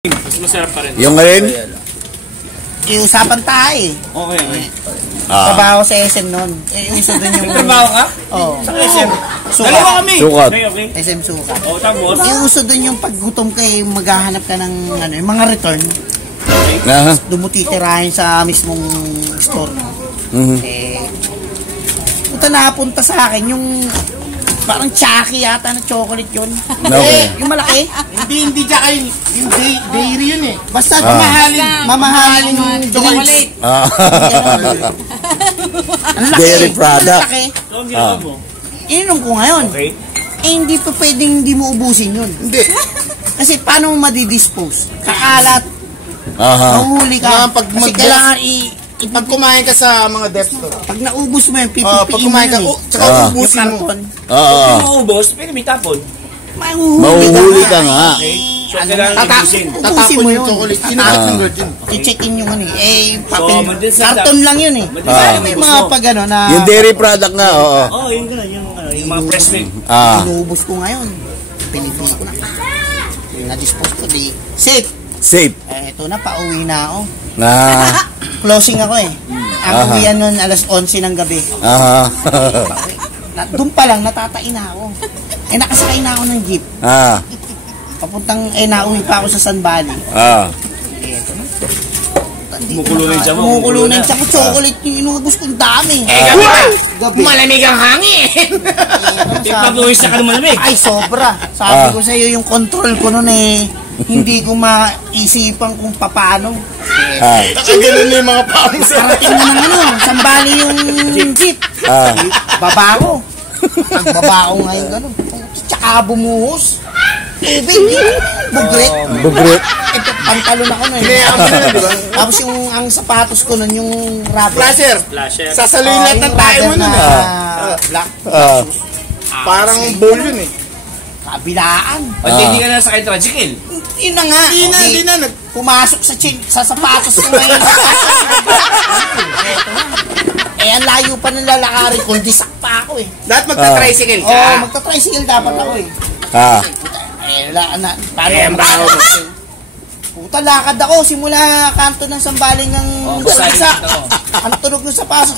Mas masarap pa rin. Yung ngayon? Iusapan tayo eh. Okay. Trabaho sa SM noon. Iuso doon yung... Trabaho ka? Oo. Sa SM? Sukat. Dalawa kami. Sukat. Okay. SM Sukat. O, tapos? Iuso doon yung paggutom kay maghahanap ka ng ano, yung mga return. Doon mo titirahin sa mismong store. Punta napunta sa akin yung parang Chucky yata na chocolate yun. Okay. Yung malaki. Hindi Chucky. Yung dairy yun eh. Basta mamahalin yung chocolate. Ang laki. Dairy product. Ang laki. So, ang ginawa mo? Ininom ko ngayon. Okay. Hindi pa pwedeng hindi mo ubusin yun. Hindi. Kasi paano mo madidispose? Kakalat. Mahuli ka. Pag Kasi kailangan pag kumain ka sa mga death store. pag naubos mo yun, Pag pipipiin mo kumain ka, yun tsaka Yung ubusin mo. karton. Kung maubos, pwede may tapon. Mahuhuli ka nga. Okay. So, Ano, kailangan ubusin. ubusin Tatapon mo yung yun. chocolate. Kinakit yung virgin. I-check in yung ano eh. So, madidisan Karton lang yun eh. May mga pag ano na... Yung dairy product nga, oo. Oo, yung gano'n. Yung mga press milk. Inuubos ko ngayon. Pinipili ko na. Na-dispose ko di. Safe. Safe. Ito na, pauwi na ako. Closing ako eh. Ang uwian nun alas 11 ng gabi. Doon pa lang, natatain na ako. Nakasakay na ako ng jeep. Papuntang, nauwi pa ako sa San Valley. Eto na. Kumukulo na yung tiyan mo. Kumukulo na yung tiyan ko. Chocolate yung inubos kong dami. Gabi. Malamig ang hangin. Pag-uwis na ka naman malamig. Ay, sobra. Sabi ko sa iyo, yung control ko nun eh, hindi ko maisipan kung paano. Nakagalan na yung mga pawang sa... Karating mo ng ano, San Valley yung jeep. Baba ko. Nagbaba ko ngayon gano'n. Tsaka bumuhos. Tubig. Bugret. Bugret. Ito, pantalon ako nun. Tapos yung ang sapatos ko nun, yung rubber. Flasher. Flasher. Sasaluhin lahat ng tayo mo nun eh. Black. Parang bowl yun eh. Kabilaan. Pag hindi ka na sakay tricycle. Yun na nga. Hindi na. Pumasok sa sapatos ko ngayon. Ang layo pa ng lalakarin ko, hindi sakpa ako eh. Lahat magta-tricycle ka. Oo, magta-tricycle dapat ako eh. Paano baho mo? Puta, lakad ako. Simula kanto ng Sambaling ng isa. Ang tunog ng sapatos.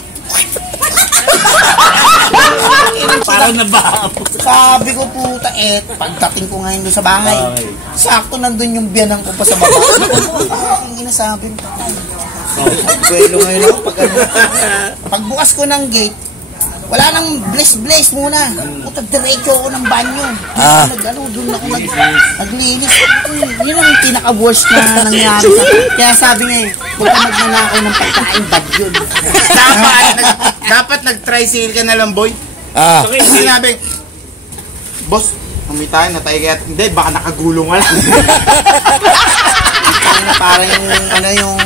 Parang nabaho. Sabi ko, puta, pagdating ko ngayon doon sa bahay, sakto nandun yung biyanan ko pa sa baba. Ang inasabi ko. Buwelo ngayon ako pagbukas ko ng gate, wala nang bless muna. Puta, diretso ako ng banyo. Doon ako naglinis. Yun ang pinaka-worst na nangyari sa akin. Kaya sabi niya huwag ka magnanakaw ng pagkain, bad yun. Dapat nag-tricycle ka na lang, boy. Kasi sinabi, boss, umitayin na tayo kaya hindi, baka nakagulong ka lang. Parang yung